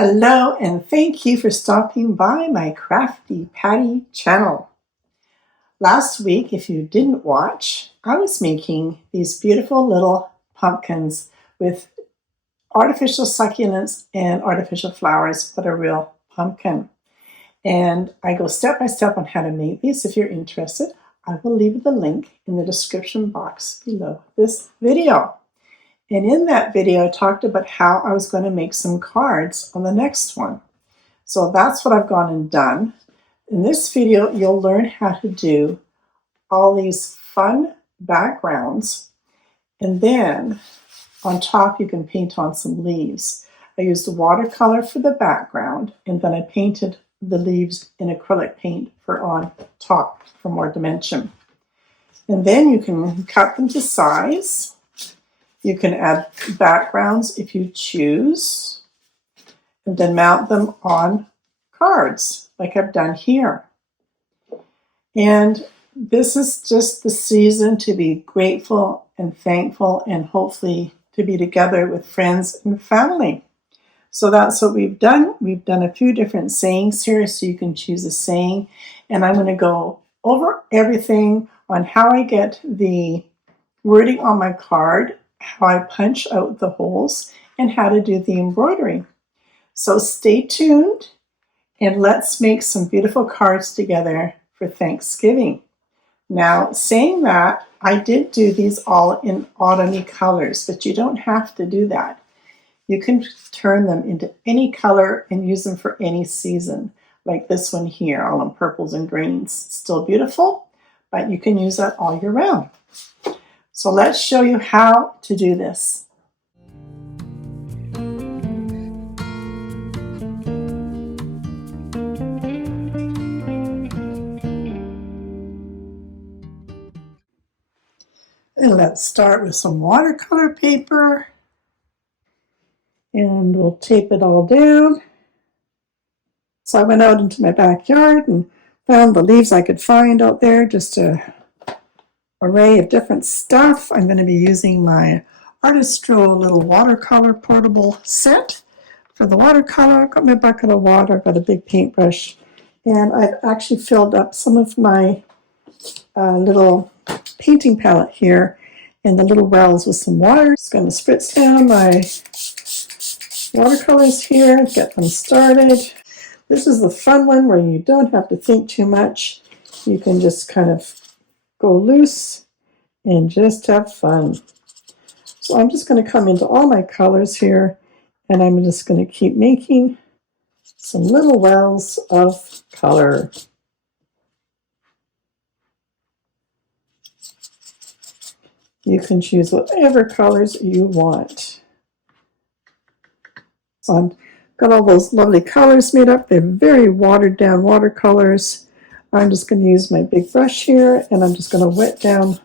Hello and thank you for stopping by my Crafty Patti channel. Last week, if you didn't watch, I was making these beautiful little pumpkins with artificial succulents and artificial flowers, but a real pumpkin. And I go step by step on how to make these. If you're interested, I will leave the link in the description box below this video. And in that video, I talked about how I was going to make some cards on the next one. So that's what I've gone and done. In this video, you'll learn how to do all these fun backgrounds. And then on top, you can paint on some leaves. I used watercolor for the background, and then I painted the leaves in acrylic paint for on top for more dimension. And then you can cut them to size. You can add backgrounds if you choose, and then mount them on cards like I've done here. And this is just the season to be grateful and thankful and hopefully to be together with friends and family. So that's what we've done. We've done a few different sayings here, so you can choose a saying. And I'm going to go over everything on how I get the wording on my card, how I punch out the holes, and how to do the embroidery. So stay tuned and let's make some beautiful cards together for Thanksgiving. Now, saying that, I did do these all in autumny colors, but you don't have to do that. You can turn them into any color and use them for any season, like this one here, all in purples and greens. Still beautiful, but you can use that all year round. So let's show you how to do this. And let's start with some watercolor paper. And we'll tape it all down. So I went out into my backyard and found the leaves I could find out there, just an array of different stuff. I'm going to be using my Artistro little watercolor portable set for the watercolor. I've got my bucket of water, I've got a big paintbrush, and I've actually filled up some of my little painting palette here and the little wells with some water. Just going to spritz down my watercolors here, get them started. This is the fun one where you don't have to think too much. You can just kind of go loose and just have fun. So I'm just going to come into all my colors here, and I'm just going to keep making some little wells of color. You can choose whatever colors you want. So I've got all those lovely colors made up. They're very watered down watercolors. I'm just going to use my big brush here, and I'm just going to wet down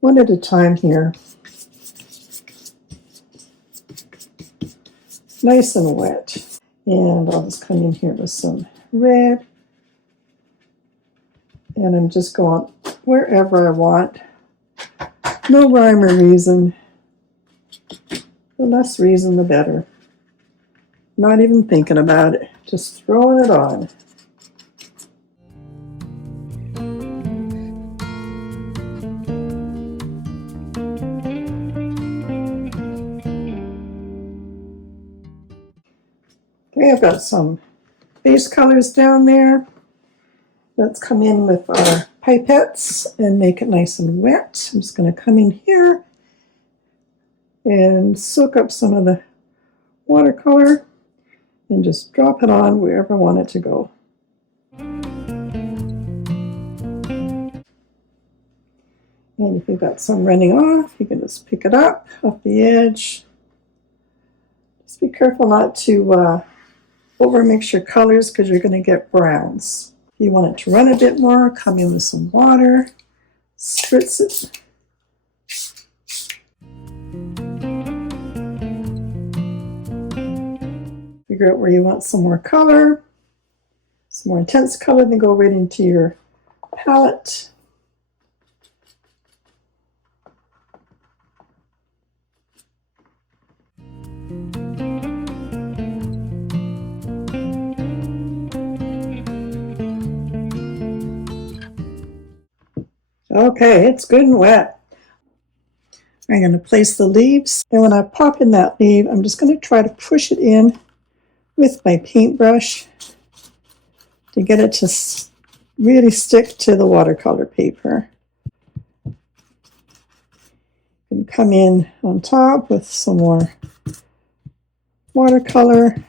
one at a time here. Nice and wet. And I'll just come in here with some red. And I'm just going wherever I want. No rhyme or reason. The less reason, the better. Not even thinking about it, just throwing it on. Okay, I've got some base colors down there. Let's come in with our pipettes and make it nice and wet. I'm just going to come in here and soak up some of the watercolor and just drop it on wherever I want it to go. And if you've got some running off, you can just pick it up off the edge. Just be careful not to over mix your colors because you're going to get browns. If you want it to run a bit more, come in with some water, spritz it. Figure out where you want some more color, some more intense color, then go right into your palette. Okay, it's good and wet. I'm going to place the leaves, and when I pop in that leaf, I'm just going to try to push it in with my paintbrush to get it to really stick to the watercolor paper. And come in on top with some more watercolor.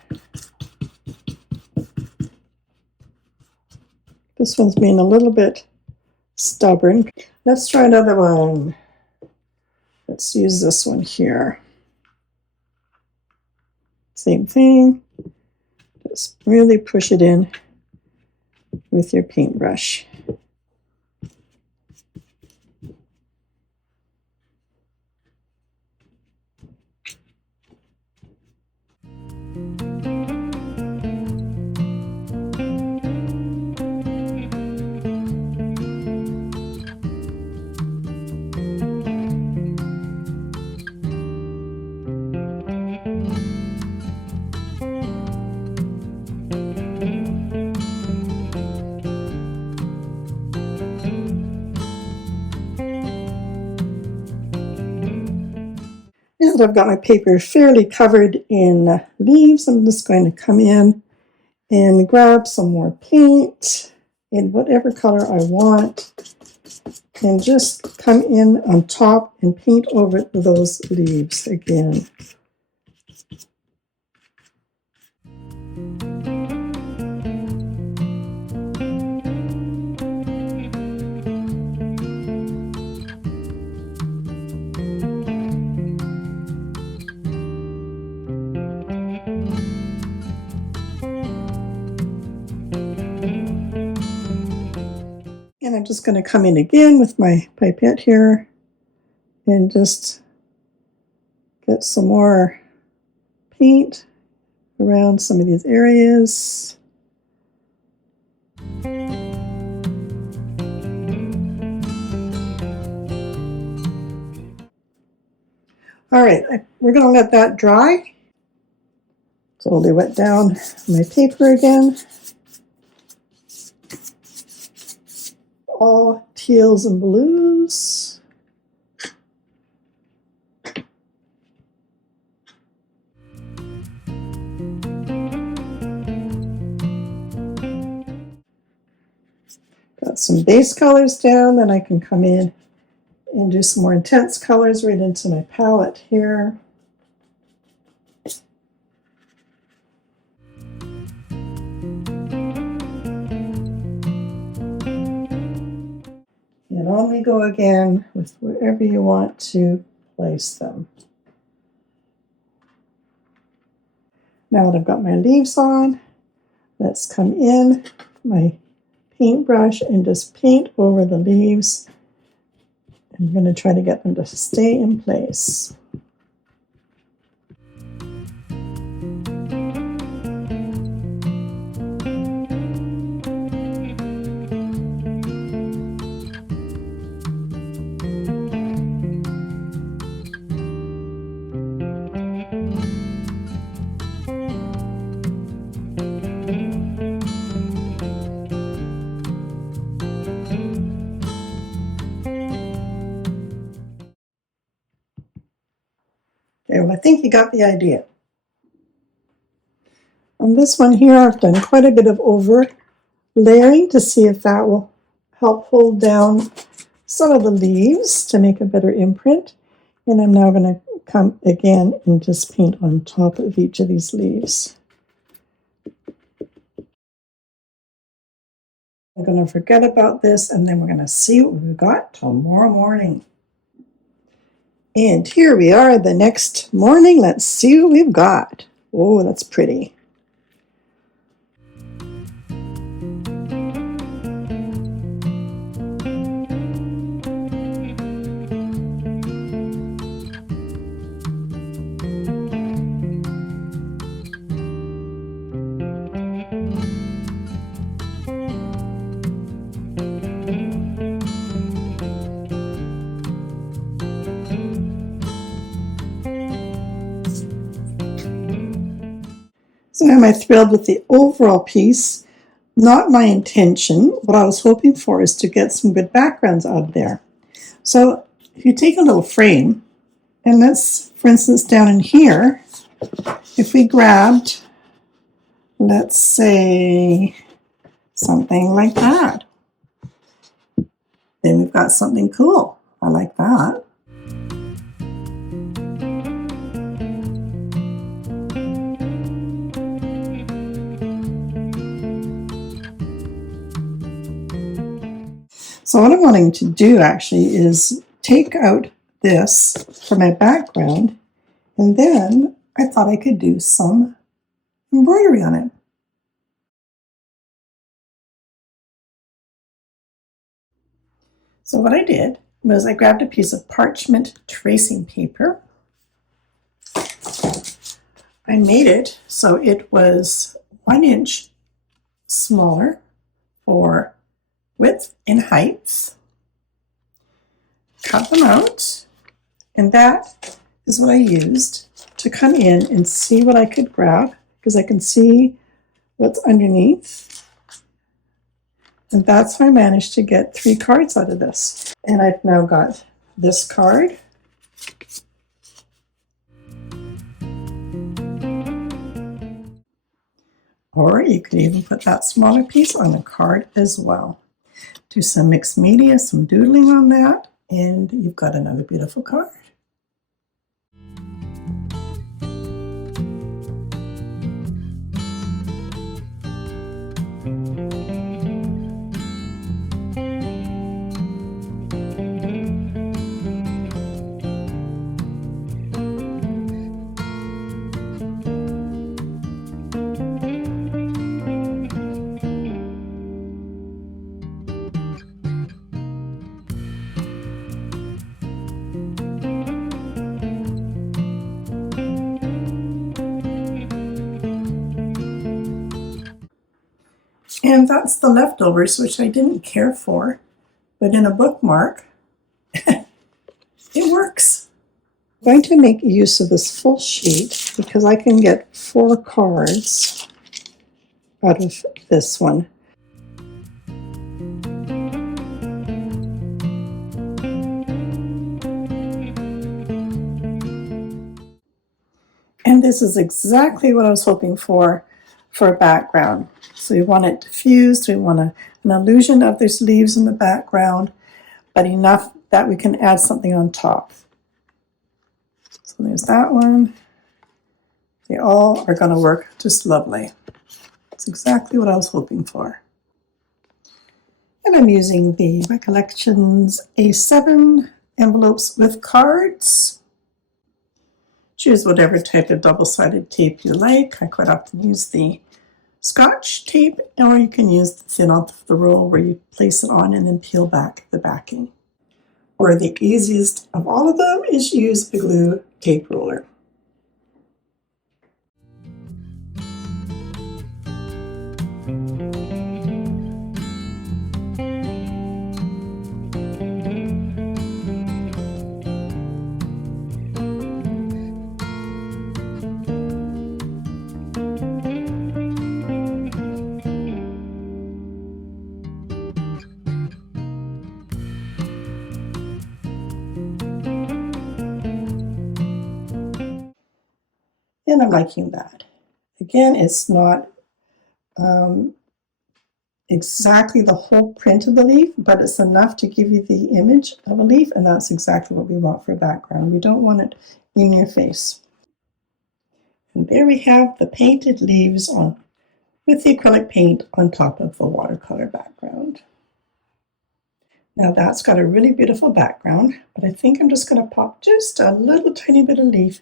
This one's being a little bit stubborn. Let's try another one. Let's use this one here. Same thing. Just really push it in with your paintbrush. Now that I've got my paper fairly covered in leaves, I'm just going to come in and grab some more paint in whatever color I want and just come in on top and paint over those leaves again. And I'm just going to come in again with my pipette here and just get some more paint around some of these areas. All right, we're going to let that dry. Slowly wet down my paper again. All teals and blues. Got some base colors down, then I can come in and do some more intense colors right into my palette here. And on we go again with wherever you want to place them. Now that I've got my leaves on, let's come in my paintbrush and just paint over the leaves. I'm going to try to get them to stay in place. Okay, well, I think you got the idea. On this one here, I've done quite a bit of overlaying to see if that will help hold down some of the leaves to make a better imprint. And I'm now going to come again and just paint on top of each of these leaves. I'm going to forget about this, and then we're going to see what we've got tomorrow morning. And here we are the next morning. Let's see what we've got. Oh, that's pretty. So am I thrilled with the overall piece? not my intention. What I was hoping for is to get some good backgrounds out of there. So if you take a little frame, and let's, for instance, down in here, if we grabbed, let's say, something like that, then we've got something cool. I like that. So what I'm wanting to do actually is take out this for my background, and then I thought I could do some embroidery on it. So what I did was I grabbed a piece of parchment tracing paper. I made it so it was 1 inch smaller for width and height. Cut them out, and that is what I used to come in and see what I could grab, because I can see what's underneath. And that's how I managed to get 3 cards out of this. And I've now got this card. Or you could even put that smaller piece on a card as well. Do some mixed media, some doodling on that, and you've got another beautiful card. And that's the leftovers, which I didn't care for, but in a bookmark, it works. I'm going to make use of this full sheet because I can get 4 cards out of this one. And this is exactly what I was hoping for a background. So we want it diffused, we want an illusion of there's leaves in the background, but enough that we can add something on top. So there's that one. They all are going to work just lovely. It's exactly what I was hoping for. And I'm using the Recollections A7 envelopes with cards. Choose whatever type of double-sided tape you like. I quite often use the Scotch tape, or you can use the thin off the roll where you place it on and then peel back the backing. Or the easiest of all of them is use the glue tape ruler. And I'm liking that. Again, it's not exactly the whole print of the leaf, but it's enough to give you the image of a leaf, and that's exactly what we want for a background. We don't want it in your face. And there we have the painted leaves on with the acrylic paint on top of the watercolor background. Now that's got a really beautiful background, but I think I'm just going to pop just a little tiny bit of leaf,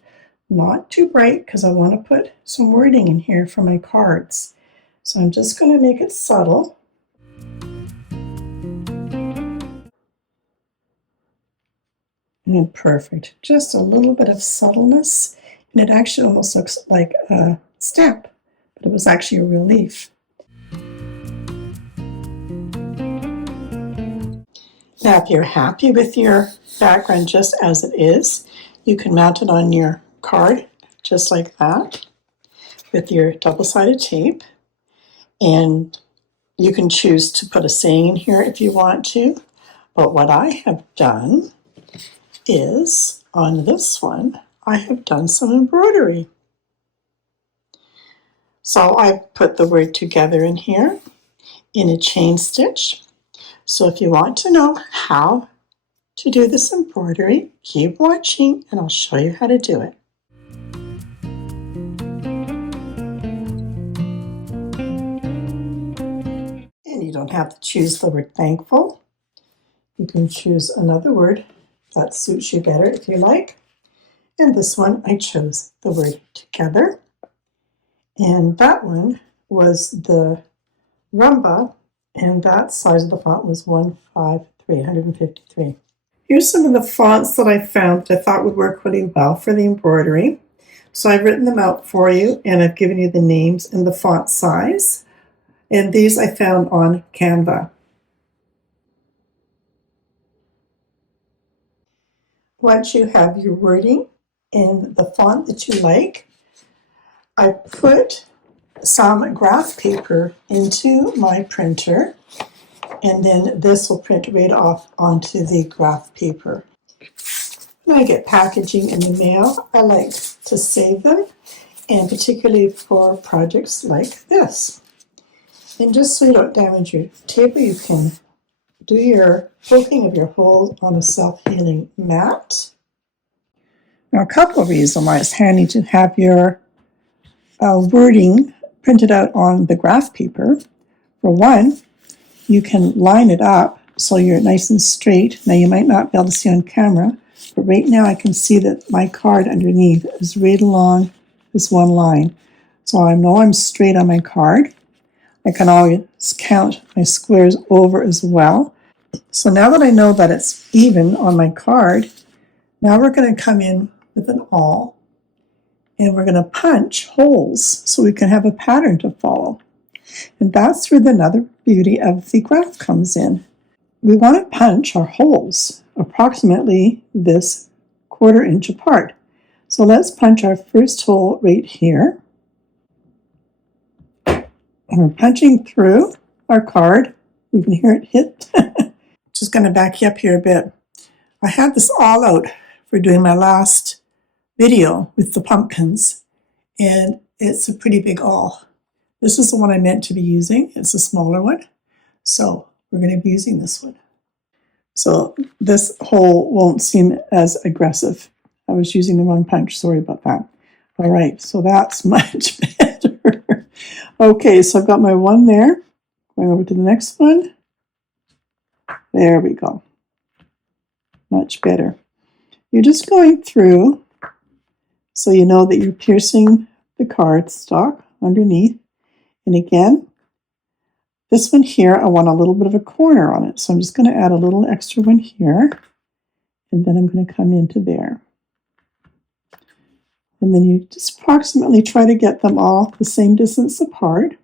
not too bright because I want to put some wording in here for my cards. So I'm just going to make it subtle. And perfect. Just a little bit of subtleness, and it actually almost looks like a stamp, but it was actually a real leaf. Now, if you're happy with your background just as it is, you can mount it on your card just like that with your double-sided tape. And You can choose to put a saying in here if you want to, but what I have done is, on this one, I have done some embroidery. So I put the word together in here in a chain stitch. So if you want to know how to do this embroidery, keep watching and I'll show you how to do it. And you don't have to choose the word thankful. You can choose another word that suits you better if you like. And this one, I chose the word together. And that one was the Rumba, and that size of the font was 153. Here's some of the fonts that I found that I thought would work really well for the embroidery. So I've written them out for you, and I've given you the names and the font size. And these I found on Canva. Once you have your wording in the font that you like, I put some graph paper into my printer, and then this will print right off onto the graph paper. When I get packaging in the mail, I like to save them, and particularly for projects like this. And just so you don't damage your paper, you can do your poking of your holes on a self-healing mat. Now, a couple of reasons why it's handy to have your wording printed out on the graph paper. For one, you can line it up so you're nice and straight. Now, you might not be able to see on camera, but right now I can see that my card underneath is right along this one line. So I know I'm straight on my card. I can always count my squares over as well. So now that I know that it's even on my card, now we're going to come in with an awl and we're going to punch holes so we can have a pattern to follow. And that's where another beauty of the graph comes in. We want to punch our holes approximately this 1/4 inch apart. So let's punch our first hole right here. And we're punching through our card. You can hear it hit. Just going to back you up here a bit. I had this all out for doing my last video with the pumpkins, and it's a pretty big awl. This is the one I meant to be using. It's a smaller one. So we're going to be using this one. So this hole won't seem as aggressive. I was using the wrong punch. Sorry about that. All right, so that's much better. Okay, so I've got my one there. Going over to the next one. There we go. Much better. You're just going through so you know that you're piercing the cardstock underneath. And again, this one here, I want a little bit of a corner on it. So I'm just going to add a little extra one here. And then I'm going to come into there. And then you just approximately try to get them all the same distance apart.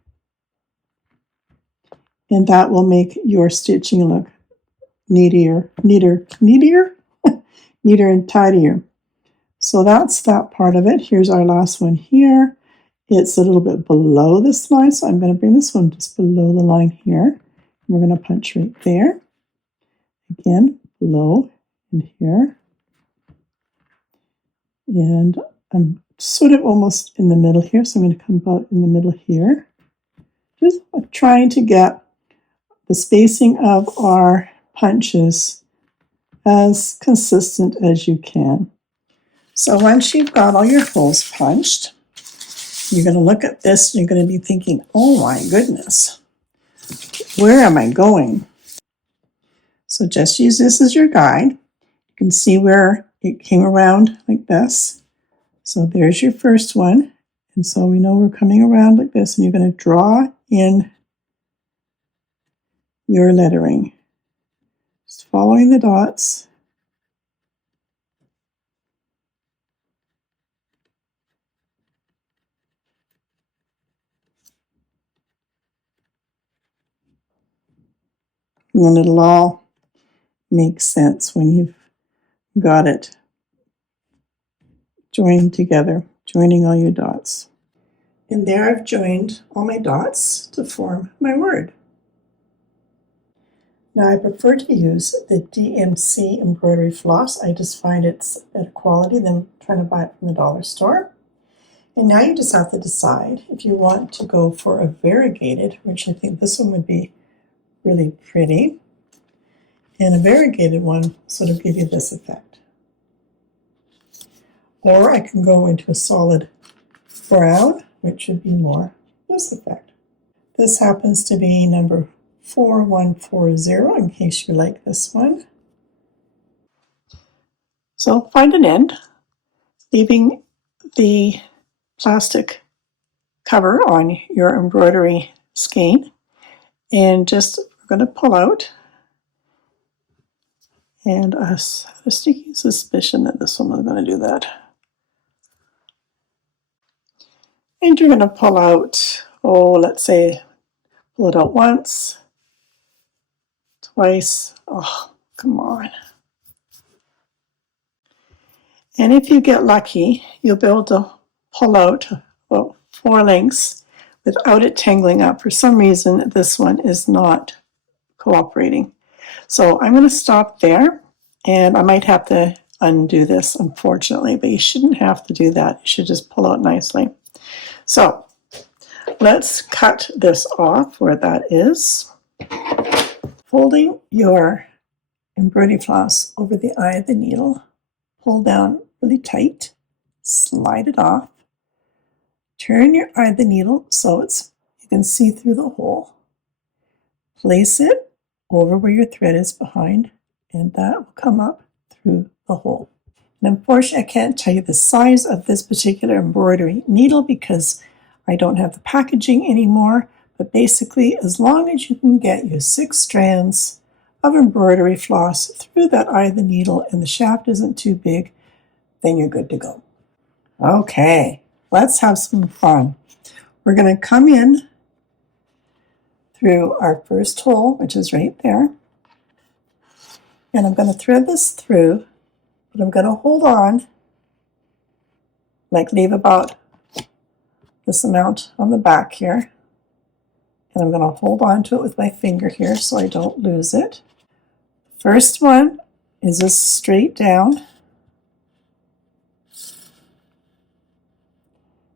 And that will make your stitching look neater and tidier. So that's that part of it. Here's our last one here. It's a little bit below this line, so I'm going to bring this one just below the line here. We're going to punch right there. Again, below and here. And I'm sort of almost in the middle here, so I'm going to come about in the middle here. Just trying to get the spacing of our punches as consistent as you can. So once you've got all your holes punched, you're going to look at this and you're going to be thinking, oh my goodness, where am I going? So just use this as your guide. You can see where it came around like this. So there's your first one. And so we know we're coming around like this, and you're going to draw in your lettering. Just following the dots. And then it'll all make sense when you've got it joined together, joining all your dots. And there I've joined all my dots to form my word. Now I prefer to use the DMC embroidery floss. I just find it's better quality than trying to buy it from the dollar store. And now you just have to decide if you want to go for a variegated, which I think this one would be really pretty. And a variegated one sort of give you this effect. Or I can go into a solid brown, which would be more this effect. This happens to be number 4140 in case you like this one. So find an end, leaving the plastic cover on your embroidery skein, and just we're going to pull out. And I have a sneaky suspicion that this one is going to do that. And you're going to pull out, let's say, pull it out once, twice. Oh, come on. And if you get lucky, you'll be able to pull out 4 lengths without it tangling up. For some reason, this one is not cooperating. So I'm going to stop there, and I might have to undo this, unfortunately, but you shouldn't have to do that. You should just pull out nicely. So let's cut this off where that is. Folding your embroidery floss over the eye of the needle, pull down really tight, slide it off, turn your eye of the needle so you can see through the hole. Place it over where your thread is behind, and that will come up through the hole. And unfortunately, I can't tell you the size of this particular embroidery needle because I don't have the packaging anymore, but basically, as long as you can get your 6 strands of embroidery floss through that eye of the needle and the shaft isn't too big, then you're good to go. Okay, let's have some fun. We're going to come in through our first hole, which is right there. And I'm going to thread this through, but I'm going to hold on, like leave about this amount on the back here. And I'm going to hold on to it with my finger here so I don't lose it. First one is just straight down.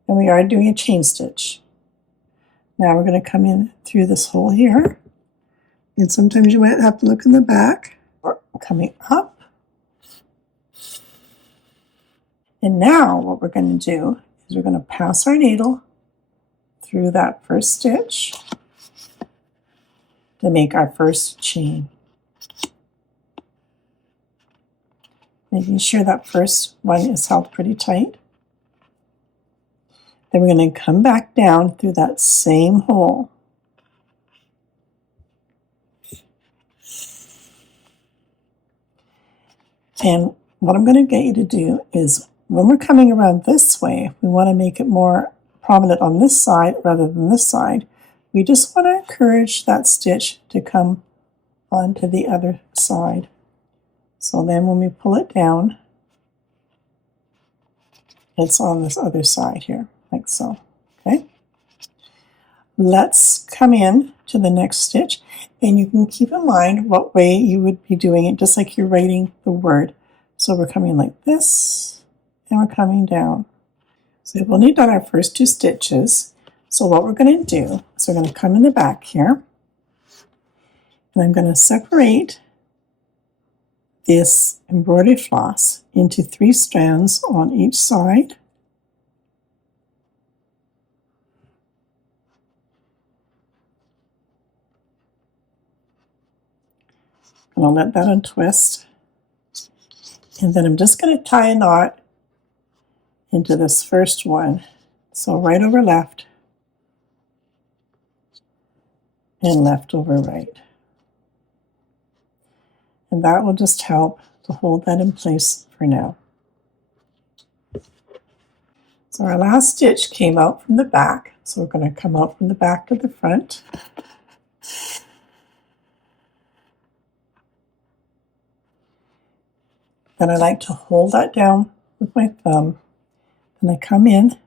And we are doing a chain stitch. Now we're going to come in through this hole here. And sometimes you might have to look in the back. Or coming up. And now what we're going to do is we're going to pass our needle through that first stitch to make our first chain. Making sure that first one is held pretty tight. Then we're going to come back down through that same hole. And what I'm going to get you to do is when we're coming around this way, we want to make it more prominent on this side rather than this side. We just want to encourage that stitch to come onto the other side. So then when we pull it down, it's on this other side here, like so. Okay. Let's come in to the next stitch, and you can keep in mind what way you would be doing it, just like you're writing the word. So we're coming like this, and we're coming down. So we've only done our first 2 stitches. So what we're going to do is we're going to come in the back here, and I'm going to separate this embroidery floss into 3 strands on each side. And I'll let that untwist. And then I'm just going to tie a knot into this first one. So right over left and left over right. And that will just help to hold that in place for now. So our last stitch came out from the back. So we're going to come out from the back to the front. Then I like to hold that down with my thumb. And I come in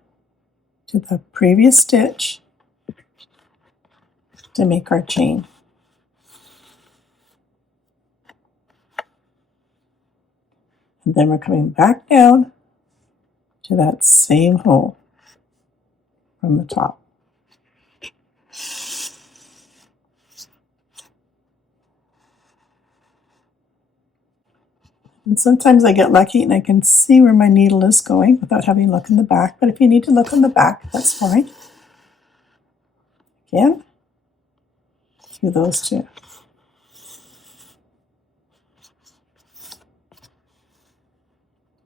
to the previous stitch to make our chain. And then we're coming back down to that same hole from the top. And sometimes I get lucky and I can see where my needle is going without having to look in the back. But if you need to look on the back, that's fine. Again, through those two.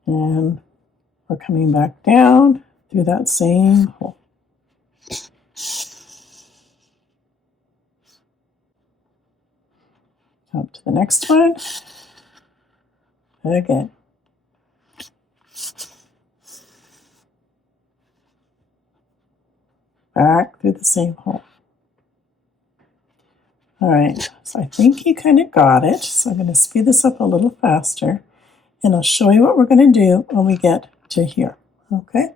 And we're coming back down through that same hole. Up to the next one. Again. Back through the same hole. All right, so I think you kind of got it. So I'm going to speed this up a little faster, and I'll show you what we're going to do when we get to here, okay?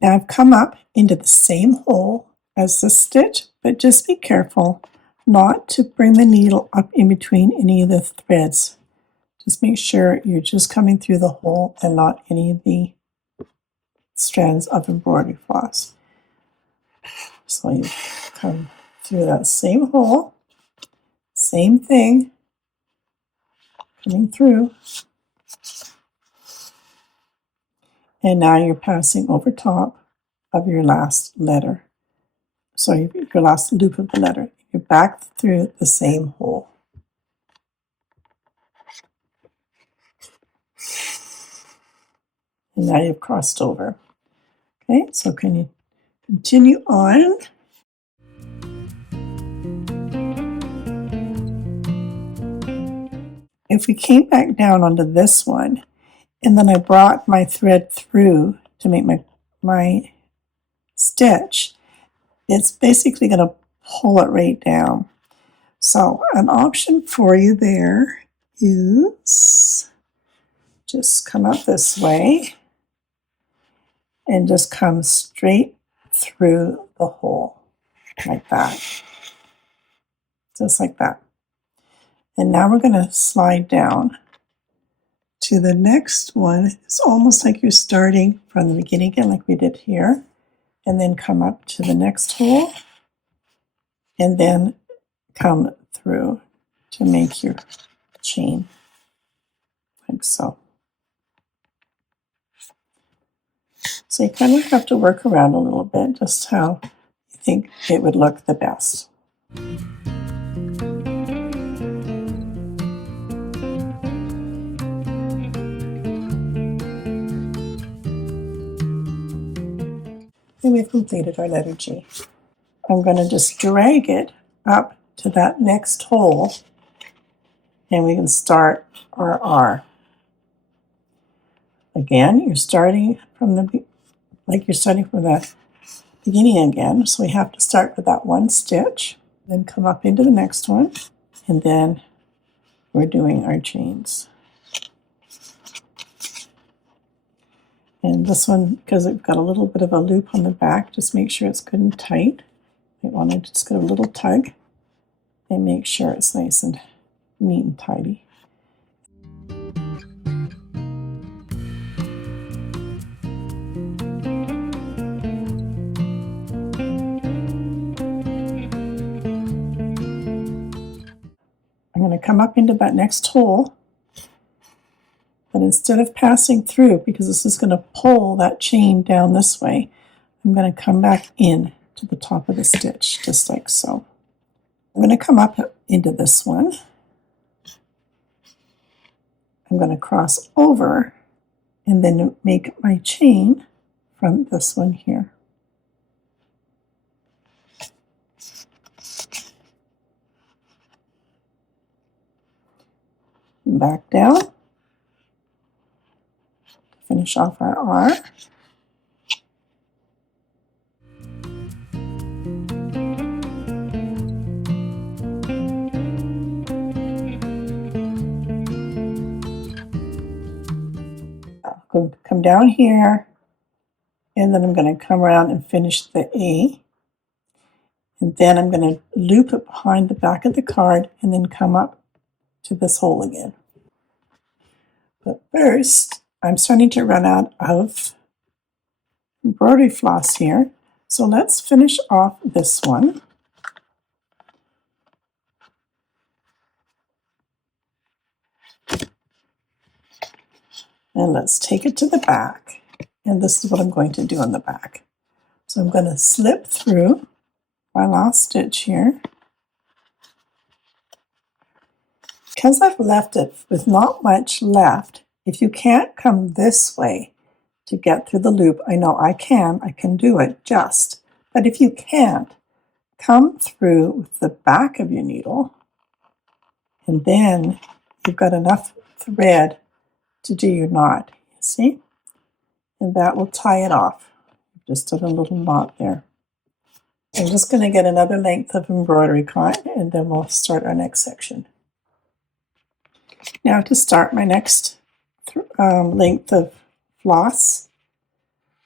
Now I've come up into the same hole as the stitch, but just be careful not to bring the needle up in between any of the threads. Just make sure you're just coming through the hole and not any of the strands of embroidery floss. So you come through that same hole, same thing, coming through. And now you're passing over top of your last letter. Sorry, your last loop of the letter. You're back through the same hole. And now you've crossed over. Okay, so can you continue on? If we came back down onto this one, and then I brought my thread through to make my stitch, it's basically going to pull it right down. So an option for you there is just come up this way and just come straight through the hole like that, just like that. And now we're going to slide down to the next one. It's almost like you're starting from the beginning again, like we did here, and then come up to the next hole and then come through to make your chain like so. So you kind of have to work around a little bit just how you think it would look the best. And we've completed our letter G. I'm going to just drag it up to that next hole and we can start our R. Again, you're starting from the beginning again, so we have to start with that one stitch, then come up into the next one, and then we're doing our chains. And this one, because it's got a little bit of a loop on the back, just make sure it's good and tight. You want to just get a little tug and make sure it's nice and neat and tidy. I'm going to come up into that next hole, but instead of passing through, because this is going to pull that chain down this way, I'm going to come back in to the top of the stitch, just like so. I'm going to come up into this one. I'm going to cross over and then make my chain from this one here. Back down finish off our R. Come down here, and then I'm going to come around and finish the A. And then I'm going to loop it behind the back of the card and then come up to this hole again. But first, I'm starting to run out of embroidery floss here. So let's finish off this one. And let's take it to the back. And this is what I'm going to do on the back. So I'm going to slip through my last stitch here. Because I've left it with not much left, if you can't come this way to get through the loop, I know I can do it just. But if you can't, come through with the back of your needle, and then you've got enough thread to do your knot, you see? And that will tie it off. Just a little knot there. I'm just going to get another length of embroidery cotton, and then we'll start our next section. Now to start my next length of floss,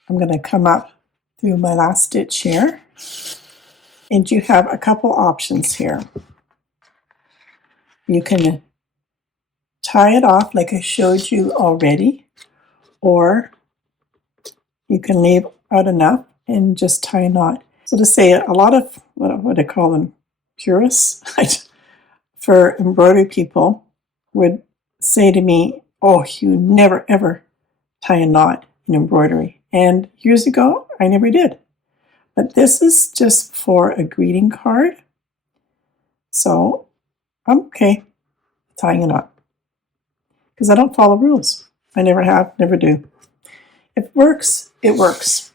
I'm going to come up through my last stitch here, and you have a couple options here. You can tie it off like I showed you already, or you can leave out enough and just tie a knot. So to say, a lot of, what I call them, purists for embroidery people would say to me, oh, you never ever tie a knot in embroidery. And years ago, I never did. But this is just for a greeting card. So I'm okay tying a knot, because I don't follow rules. I never have, never do. If it works, it works.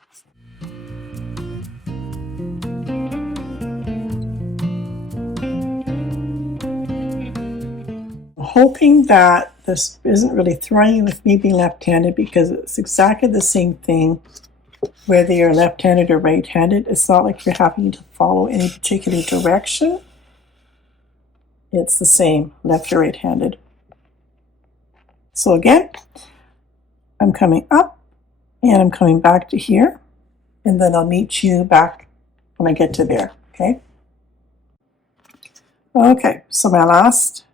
Hoping that this isn't really throwing you with me being left-handed, because it's exactly the same thing whether you're left-handed or right-handed. It's not like you're having to follow any particular direction. It's the same, left or right-handed. So again, I'm coming up and I'm coming back to here, and then I'll meet you back when I get to there, okay? Okay, so my last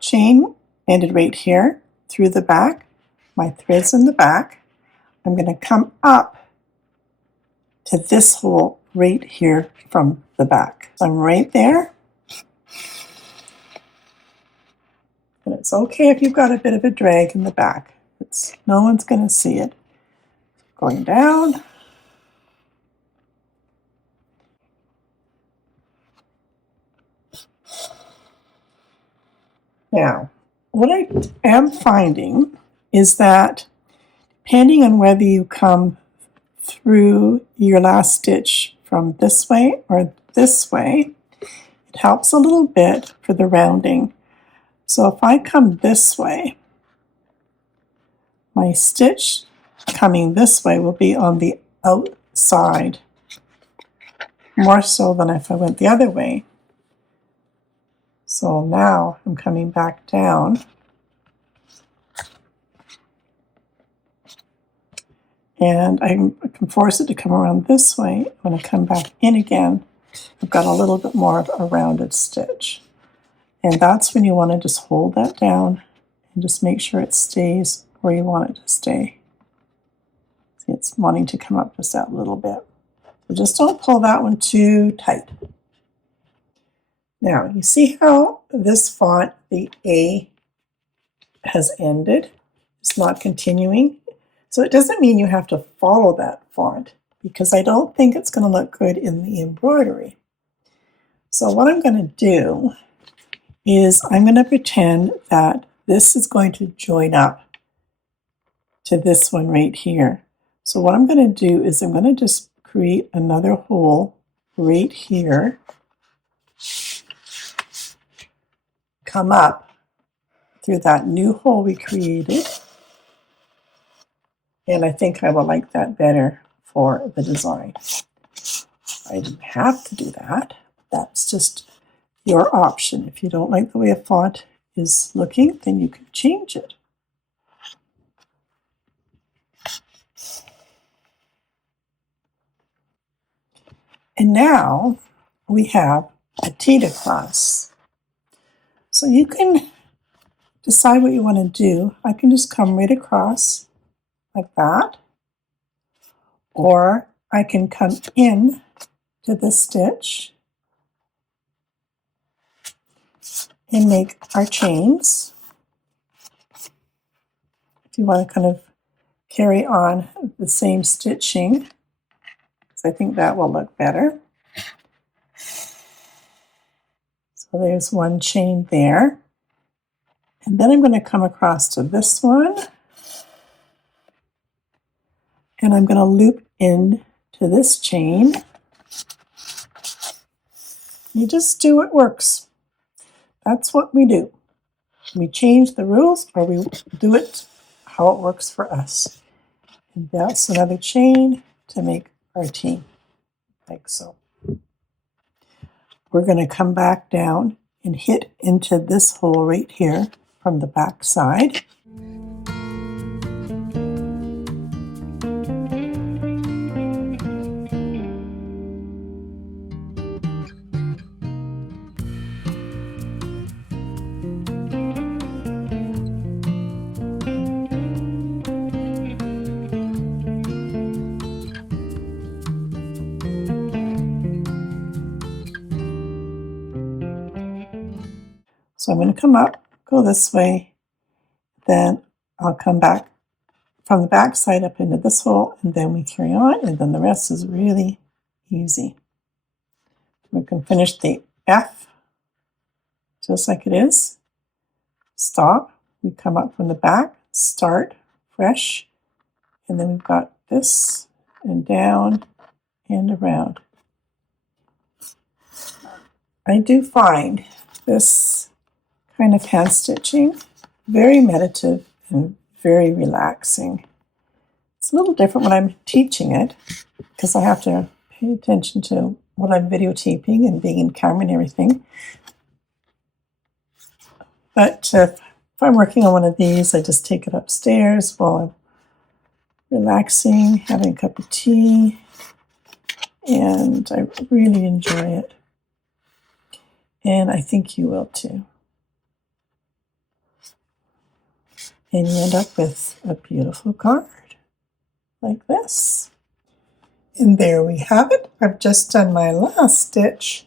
chain ended right here through the back. My thread's in the back. I'm going to come up to this hole right here from the back. So I'm right there. And it's okay if you've got a bit of a drag in the back. No one's going to see it. Going down. Now, what I am finding is that depending on whether you come through your last stitch from this way or this way, it helps a little bit for the rounding. So if I come this way, my stitch coming this way will be on the outside, more so than if I went the other way. So now I'm coming back down, and I can force it to come around this way. When I come back in again, I've got a little bit more of a rounded stitch. And that's when you want to just hold that down and just make sure it stays where you want it to stay. See, it's wanting to come up just that little bit. So just don't pull that one too tight. Now, you see how this font, the A, has ended? It's not continuing. So it doesn't mean you have to follow that font, because I don't think it's going to look good in the embroidery. So what I'm going to do is I'm going to pretend that this is going to join up to this one right here. So what I'm going to do is I'm going to just create another hole right here, come up through that new hole we created, And I think I will like that better for the design. I didn't have to do that. That's just your option. If you don't like the way a font is looking, then you can change it. And now we have a Tita class. So you can decide what you want to do. I can just come right across like that, or I can come in to this stitch and make our chains. If you want to kind of carry on the same stitching, I think that will look better. So there's one chain there. And then I'm going to come across to this one. And I'm going to loop in to this chain. You just do what works. That's what we do. We change the rules, or we do it how it works for us. And that's another chain to make our T, like so. We're going to come back down and hit into this hole right here from the back side. So I'm going to come up, go this way, then I'll come back from the back side up into this hole, and then we carry on, and then the rest is really easy. We can finish the F just like it is. Stop, we come up from the back, start fresh, and then we've got this, and down, and around. I do find this kind of hand stitching very meditative and very relaxing. It's a little different when I'm teaching it because I have to pay attention to what I'm videotaping and being in camera and everything. But if I'm working on one of these, I just take it upstairs while I'm relaxing, having a cup of tea, and I really enjoy it. And I think you will too. And you end up with a beautiful card like this. And there we have it. I've just done my last stitch,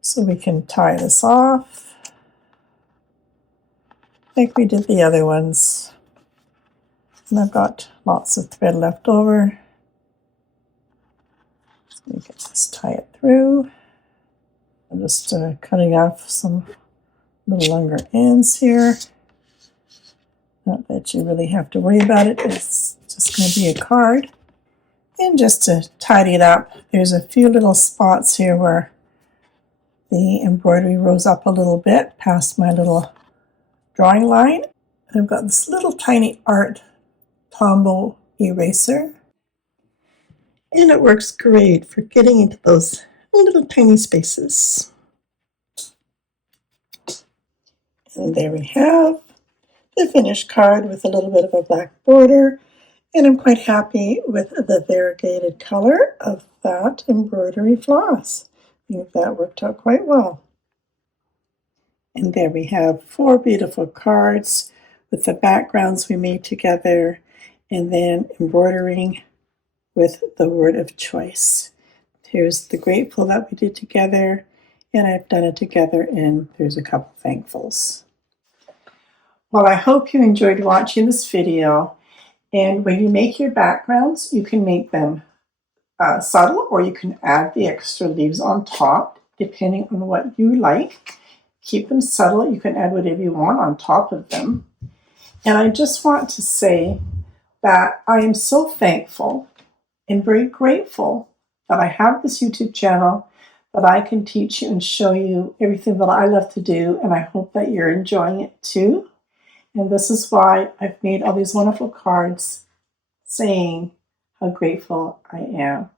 so we can tie this off like we did the other ones. And I've got lots of thread left over, so we can just tie it through. I'm just cutting off some little longer ends here. Not that you really have to worry about it. It's just going to be a card. And just to tidy it up, there's a few little spots here where the embroidery rose up a little bit past my little drawing line. And I've got this little tiny art Tombow eraser. And it works great for getting into those little tiny spaces. And there we have the finished card with a little bit of a black border, and I'm quite happy with the variegated color of that embroidery floss. I think that worked out quite well. And there we have 4 beautiful cards with the backgrounds we made together, and then embroidering with the word of choice. Here's the grateful that we did together, and I've done it together, and there's a couple thankfuls. Well, I hope you enjoyed watching this video, and when you make your backgrounds, you can make them subtle, or you can add the extra leaves on top, depending on what you like. Keep them subtle. You can add whatever you want on top of them. And I just want to say that I am so thankful and very grateful that I have this YouTube channel, that I can teach you and show you everything that I love to do, and I hope that you're enjoying it too. And this is why I've made all these wonderful cards saying how grateful I am.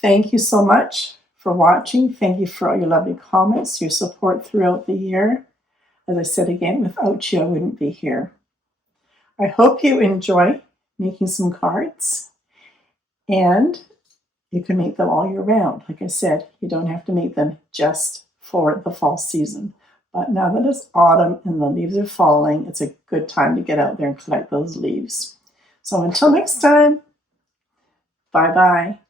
Thank you so much for watching. Thank you for all your lovely comments, your support throughout the year. As I said again, without you, I wouldn't be here. I hope you enjoy making some cards, and you can make them all year round. Like I said, you don't have to make them just for the fall season. But now that it's autumn and the leaves are falling, it's a good time to get out there and collect those leaves. So until next time, bye-bye.